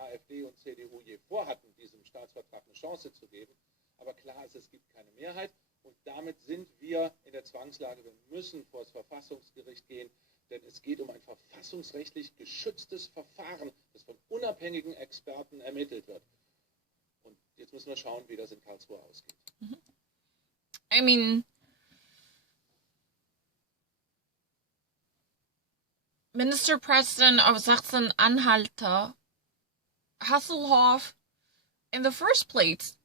AfD und CDU je vorhatten, diesem Staatsvertrag eine Chance zu geben. Aber klar ist, es gibt keine Mehrheit. Und damit sind wir in der Zwangslage, wir müssen vor das Verfassungsgericht gehen, denn es geht um ein verfassungsrechtlich geschütztes Verfahren, das von unabhängigen Experten ermittelt wird. Und jetzt müssen wir schauen, wie das in Karlsruhe ausgeht. I mean, Minister President of Sachsen-Anhalt, Hasselhoff, in the first place,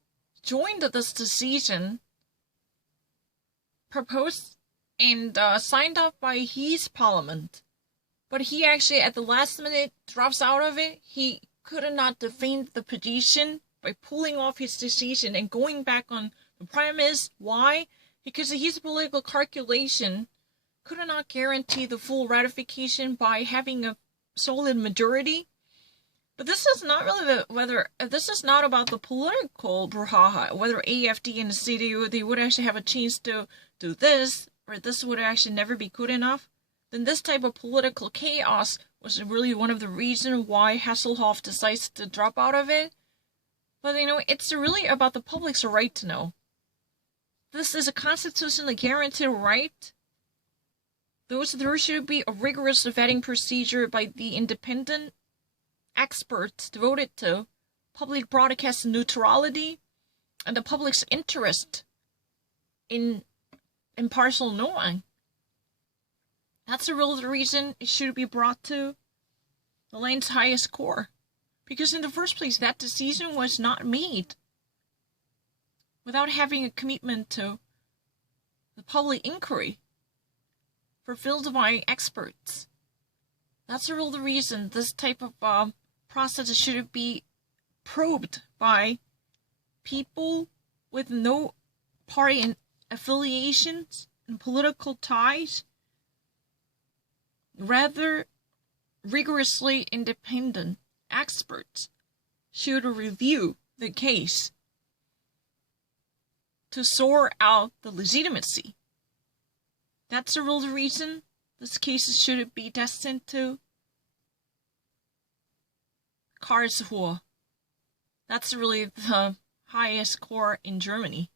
joined this decision proposed and signed up by his parliament. But he actually, at the last minute, drops out of it. He could not defend the petition by pulling off his decision and going back on the premise. Why? Because his political calculation could not guarantee the full ratification by having a solid majority. But this is not really this is not about the political brouhaha, whether AfD and the CDU, they would actually have a chance to do this, or this would actually never be good enough. Then this type of political chaos was really one of the reasons why Hasselhoff decides to drop out of it. But, it's really about the public's right to know. This is a constitutionally guaranteed right. There should be a rigorous vetting procedure by the independent experts devoted to public broadcast neutrality and the public's interest in impartial knowing. That's the real reason it should be brought to the land's highest court. Because in the first place, that decision was not made without having a commitment to the public inquiry fulfilled by experts. That's the real reason this type of process should be probed by people with no party affiliations and political ties, rather rigorously independent experts should review the case to sort out the legitimacy. That's the real reason this case should be destined to Karlsruhe. That's really the highest court in Germany.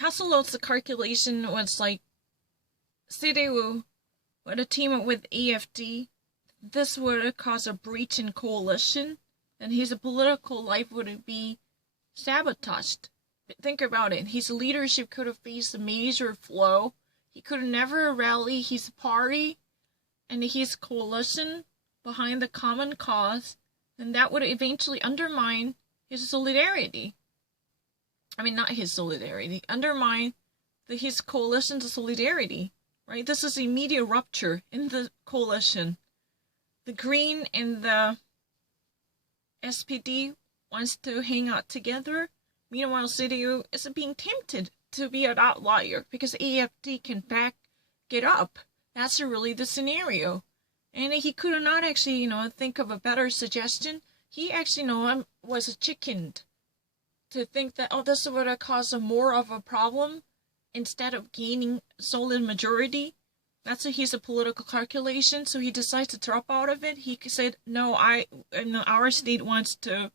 Hasselhoff's calculation was like CDU would a team up with AfD. This would cause a breach in coalition, and his political life would be sabotaged. Think about it. His leadership could have faced a major flaw. He could never rally his party and his coalition behind the common cause, and that would eventually undermine his solidarity. I mean, not his solidarity, undermine his coalition's solidarity, right? This is immediate rupture in the coalition. The Green and the SPD wants to hang out together. Meanwhile, CDU is being tempted to be an outlier because AfD can back it up. That's really the scenario. And he could not actually, think of a better suggestion. He actually, was chickened to think that, this would cause more of a problem instead of gaining solid majority. That's his political calculation. So he decides to drop out of it. He said, no, our state wants to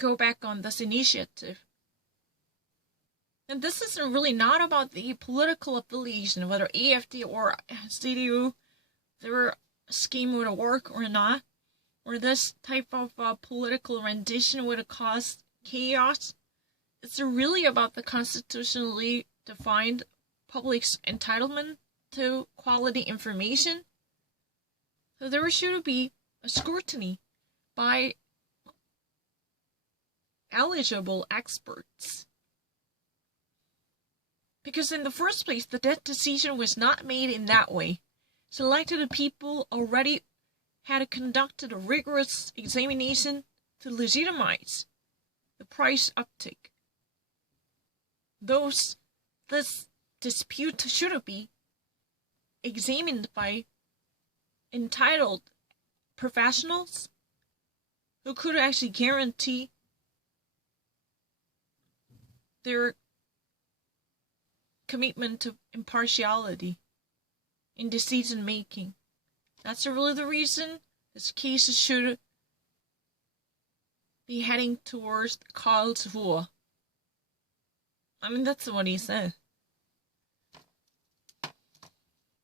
go back on this initiative. And this is really not about the political affiliation, whether AfD or CDU, their scheme would work or not, or this type of political rendition would cause chaos. It's really about the constitutionally defined public's entitlement to quality information. So there should be a scrutiny by eligible experts. Because in the first place, that decision was not made in that way. Selected people already had conducted a rigorous examination to legitimize the price uptick. This dispute should be examined by entitled professionals who could actually guarantee their commitment to impartiality in decision making. That's really the reason this case should be heading towards Karlsruhe. I mean, that's what he said.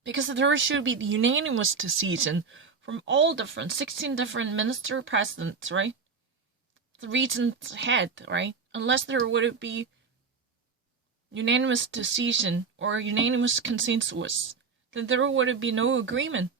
Because there should be the unanimous decision from all different, 16 different minister presidents, right? The region's head, right? Unless there would be unanimous decision or unanimous consensus, then there would be no agreement.